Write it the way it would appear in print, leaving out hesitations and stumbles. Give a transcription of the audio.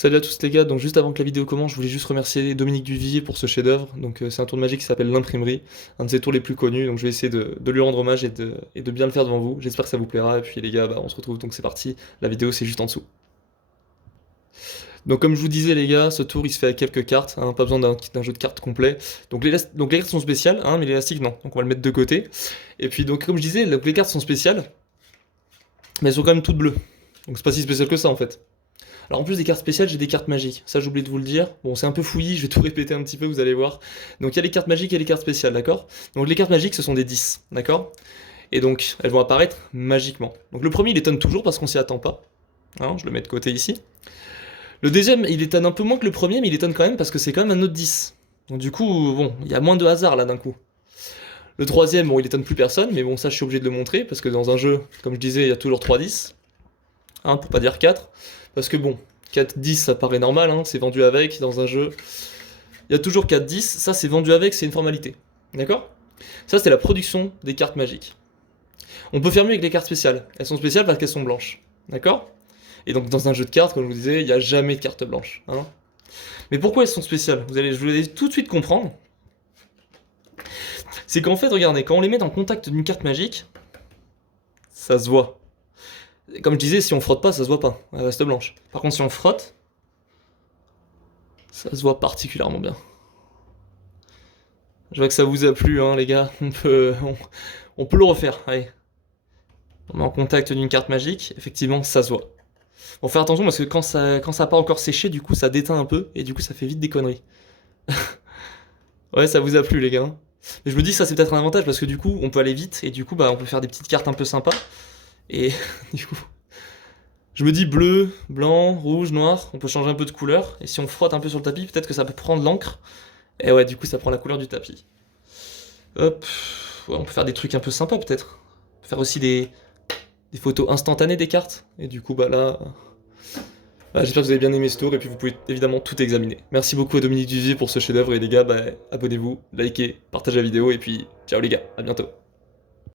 Salut à tous les gars, donc juste avant que la vidéo commence, je voulais juste remercier Dominique Duvivier pour ce chef-d'œuvre. Donc c'est un tour de magie qui s'appelle l'imprimerie, un de ses tours les plus connus, donc je vais essayer de lui rendre hommage et de bien le faire devant vous. J'espère que ça vous plaira, et puis les gars, bah, on se retrouve, donc c'est parti, la vidéo c'est juste en dessous. Donc comme je vous disais les gars, ce tour il se fait avec quelques cartes, hein, pas besoin d'un jeu de cartes complet. Donc les cartes sont spéciales, hein, mais l'élastique non, donc on va le mettre de côté. Et puis donc comme je disais, les cartes sont spéciales, mais elles sont quand même toutes bleues. Donc c'est pas si spécial que ça en fait. Alors en plus des cartes spéciales, j'ai des cartes magiques. Ça j'ai oublié de vous le dire. Bon, c'est un peu fouillis, je vais tout répéter un petit peu, vous allez voir. Donc il y a les cartes magiques et les cartes spéciales, d'accord? Donc les cartes magiques, ce sont des 10, d'accord? Et donc elles vont apparaître magiquement. Donc le premier, il étonne toujours parce qu'on s'y attend pas. Hein, je le mets de côté ici. Le deuxième, il étonne un peu moins que le premier, mais il étonne quand même parce que c'est quand même un autre 10. Donc du coup, bon, il y a moins de hasard là d'un coup. Le troisième, bon, il étonne plus personne, mais bon, ça je suis obligé de le montrer parce que dans un jeu, comme je disais, il y a toujours 3 10. Hein, pour pas dire 4. Parce que bon, 4-10 ça paraît normal, hein, c'est vendu avec dans un jeu. Il y a toujours 4-10, ça c'est vendu avec, c'est une formalité. D'accord? Ça c'est la production des cartes magiques. On peut faire mieux avec les cartes spéciales. Elles sont spéciales parce qu'elles sont blanches. D'accord? Et donc dans un jeu de cartes, comme je vous disais, il n'y a jamais de cartes blanches. Hein. Mais pourquoi elles sont spéciales? Je vous allez tout de suite comprendre. C'est qu'en fait, regardez, quand on les met en contact d'une carte magique, ça se voit. Comme je disais, si on frotte pas, ça se voit pas, elle reste blanche. Par contre, si on frotte, ça se voit particulièrement bien. Je vois que ça vous a plu, hein, les gars. On peut le refaire, allez. On est en contact d'une carte magique, effectivement, ça se voit. Bon, faire attention parce que quand ça n'a pas encore séché, du coup, ça déteint un peu, et du coup, ça fait vite des conneries. Ouais, ça vous a plu, les gars. Mais je me dis, ça, c'est peut-être un avantage parce que du coup, on peut aller vite, et du coup, bah, on peut faire des petites cartes un peu sympas. Et du coup, je me dis bleu, blanc, rouge, noir, on peut changer un peu de couleur, et si on frotte un peu sur le tapis, peut-être que ça peut prendre l'encre. Et ouais, du coup, ça prend la couleur du tapis. Hop, ouais, on peut faire des trucs un peu sympas peut-être. On peut faire aussi des photos instantanées des cartes. Et du coup, bah là, bah, j'espère que vous avez bien aimé ce tour, et puis vous pouvez évidemment tout examiner. Merci beaucoup à Dominique Duvier pour ce chef-d'œuvre, et les gars, bah, abonnez-vous, likez, partagez la vidéo, et puis ciao les gars, à bientôt.